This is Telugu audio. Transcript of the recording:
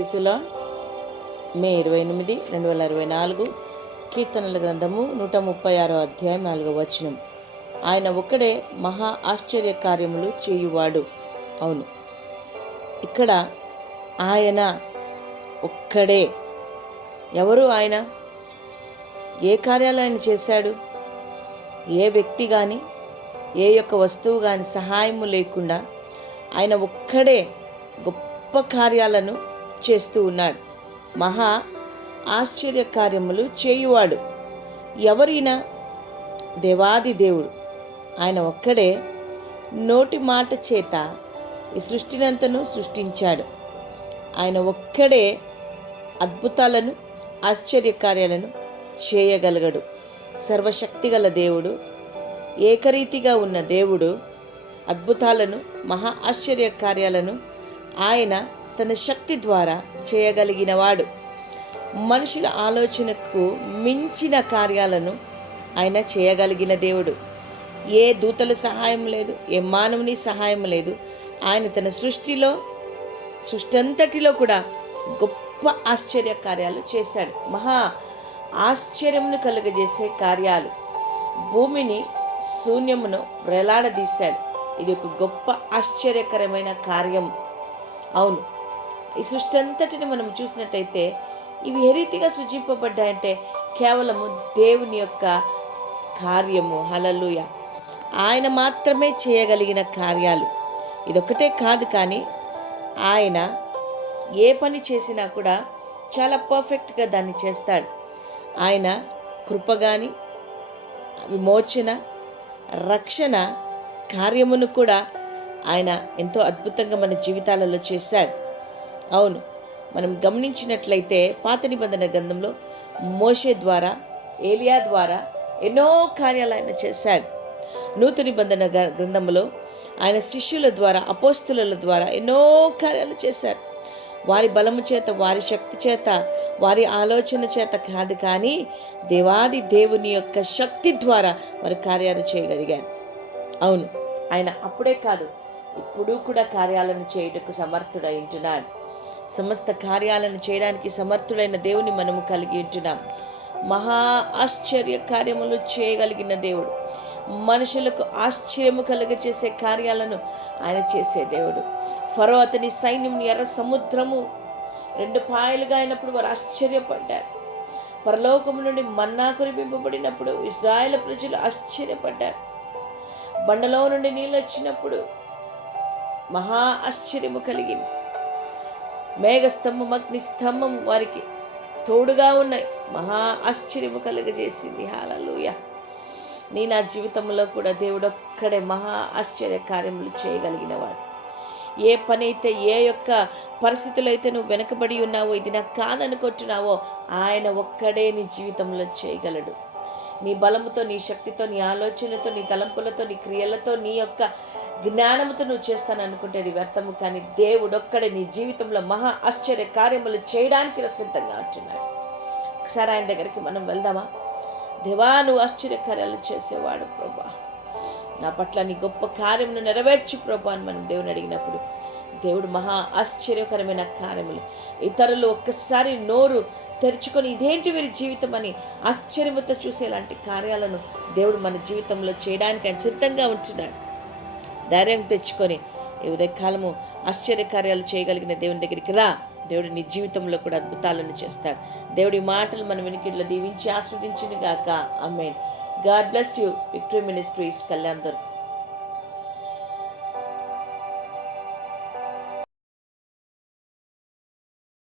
వయసులో మే ఇరవై ఎనిమిది రెండు వేల ఇరవై నాలుగు కీర్తనల గ్రంథము నూట ముప్పై ఆరో అధ్యాయం నాలుగవ వచనం. ఆయన ఒక్కడే మహా ఆశ్చర్య కార్యములు చేయువాడు. అవును. ఇక్కడ ఆయన ఒక్కడే. ఎవరు ఆయన? ఏ కార్యాలు ఆయన చేశాడు? ఏ వ్యక్తి కానీ ఏ యొక్క వస్తువు కానీ సహాయము లేకుండా ఆయన ఒక్కడే గొప్ప కార్యాలను చేస్తూ ఉన్నాడు. మహా ఆశ్చర్య కార్యములు చేయువాడు. ఎవరైనా? దేవాది దేవుడు. ఆయన ఒక్కడే నోటి మాట చేత ఈ సృష్టినంతను సృష్టించాడు. ఆయన ఒక్కడే అద్భుతాలను ఆశ్చర్య కార్యాలను చేయగలగడు. సర్వశక్తిగల దేవుడు ఏకరీతిగా ఉన్న దేవుడు అద్భుతాలను మహా ఆశ్చర్య కార్యాలను ఆయన తన శక్తి ద్వారా చేయగలిగినవాడు. మనుషుల ఆలోచనకు మించిన కార్యాలను ఆయన చేయగలిగిన దేవుడు. ఏ దూతల సహాయం లేదు ఏ మానవుని సహాయం లేదు. ఆయన తన సృష్టిలో సృష్టి అంతటిలో కూడా గొప్ప ఆశ్చర్య కార్యాలు చేశాడు. మహా ఆశ్చర్యమును కలుగజేసే కార్యాలు. భూమిని శూన్యమును వ్రేలాడదీశాడు. ఇది ఒక గొప్ప ఆశ్చర్యకరమైన కార్యం అవును ఈ సృష్టి అంతటిని మనం చూసినట్టయితే ఇవి ఏ రీతిగా సృజింపబడ్డాయంటే కేవలము దేవుని యొక్క కార్యము. హలలుయ ఆయన మాత్రమే చేయగలిగిన కార్యాలు. ఇదొక్కటే కాదు కానీ ఆయన ఏ పని చేసినా కూడా చాలా పర్ఫెక్ట్గా దాన్ని చేస్తాడు. ఆయన కృప కానీ విమోచన రక్షణ కార్యమును కూడా ఆయన ఎంతో అద్భుతంగా మన జీవితాలలో చేశాడు. అవును. మనం గమనించినట్లయితే పాత నిబంధన గ్రంథంలో మోషే ద్వారా ఏలియా ద్వారా ఎన్నో కార్యాలు ఆయన చేశాడు. నూతన నిబంధన గ్రంథంలో ఆయన శిష్యుల ద్వారా అపోస్తుల ద్వారా ఎన్నో కార్యాలు చేశారు. వారి బలము చేత వారి శక్తి చేత వారి ఆలోచన చేత కాదు కానీ దేవాది దేవుని యొక్క శక్తి ద్వారా వారు కార్యాలు చేయగలిగారు. అవును. ఆయన అప్పుడే కాదు ఇప్పుడు కూడా కార్యాలను చేయుటకు సమర్థుడై ఉంటున్నాడు. సమస్త కార్యాలను చేయడానికి సమర్థుడైన దేవుని మనము కలిగి ఉంటున్నాం. మహా ఆశ్చర్య కార్యములు చేయగలిగిన దేవుడు. మనుషులకు ఆశ్చర్యము కలుగచేసే కార్యాలను ఆయన చేసే దేవుడు. ఫరో అతని సైన్యం ఎర్ర సముద్రము రెండు పాయలుగా అయినప్పుడు వారు ఆశ్చర్యపడ్డారు. పరలోకము నుండి మన్నా కురిపింపబడినప్పుడు ఇజ్రాయేల్ ప్రజలు ఆశ్చర్యపడ్డారు. బండలో నుండి నీళ్ళు వచ్చినప్పుడు మహా ఆశ్చర్యము కలిగింది. మేఘస్తంభం అగ్ని స్తంభం వారికి తోడుగా ఉన్నాయి. మహా ఆశ్చర్యము కలుగజేసింది. హాలలోయ నీ నా జీవితంలో కూడా దేవుడు ఒక్కడే మహా ఆశ్చర్య కార్యములు చేయగలిగినవాడు. ఏ పని అయితే ఏ యొక్క పరిస్థితులు అయితే నువ్వు వెనకబడి ఉన్నావో ఇది నాకు కాదనుకుంటున్నావో ఆయన ఒక్కడే నీ జీవితంలో చేయగలడు. నీ బలముతో నీ శక్తితో నీ ఆలోచనతో నీ తలంపులతో నీ క్రియలతో నీ యొక్క జ్ఞానముతో నువ్వు చేస్తాను అనుకుంటే అది వ్యర్థము. కానీ దేవుడు ఒక్కడే నీ జీవితంలో మహా ఆశ్చర్య కార్యములు చేయడానికి సిద్ధంగా ఉంటున్నాడు ఒకసారి ఆయన దగ్గరికి మనం వెళ్దామా? దేవా నువ్వు ఆశ్చర్య కార్యాలు చేసేవాడు ప్రభా. నా పట్ల నీ గొప్ప కార్యమును నెరవేర్చి ప్రభా అని మనం దేవుని అడిగినప్పుడు దేవుడు మహా ఆశ్చర్యకరమైన కార్యములు. ఇతరులు ఒక్కసారి నోరు తెరుచుకొని ఇదేంటి వీరి జీవితం అని ఆశ్చర్యముతో చూసేలాంటి కార్యాలను దేవుడు మన జీవితంలో చేయడానికి ఆయన సిద్ధంగా ఉంటున్నాడు. ధైర్యం తెచ్చుకొని ఈ ఉదయకాలము ఆశ్చర్యకార్యాలు చేయగలిగిన దేవుని దగ్గరికి రా. దేవుడు నీ జీవితంలో కూడా అద్భుతాలను చేస్తాడు. దేవుడి మాటలు మన వెనుకిట్లో దీవించి ఆస్వాదించును గాక amen God bless you. Victory ministries Kalyan దొరికి.